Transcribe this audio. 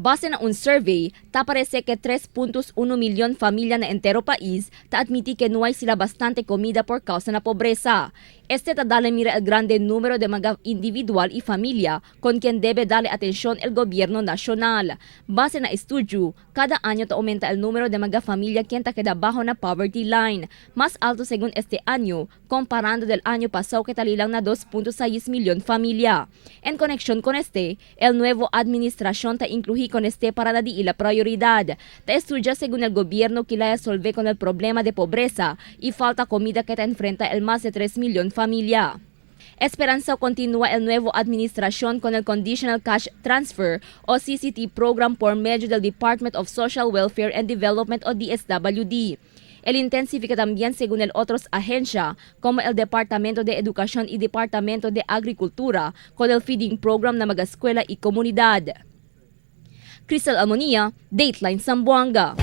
Base na un survey, parece que 3.1 milyon familia na entero país admiti que no hay sila bastante comida por causa na pobreza. Dale mira el grande número de mga individual y familia con quien debe darle atención el gobierno nacional. Base na estudio, cada año aumenta el número de mga familia quien queda bajo na poverty line, más alto según este año, comparando del año pasado que talilang na 2.6 milyon familia. En conexión con el nuevo administración incluye con para la la prioridad. Estudia según el gobierno que la resolver con el problema de pobreza y falta comida que enfrenta el más de 3 milyon familia. Esperanza continúa el nuevo administración con el Conditional Cash Transfer o CCT program por medio del Department of Social Welfare and Development o DSWD. El intensifica también según el otros agencia como el Departamento de Educación y Departamento de Agricultura con el feeding program na mga eskwela y comunidad. Crystal Almonia, Dateline Zamboanga.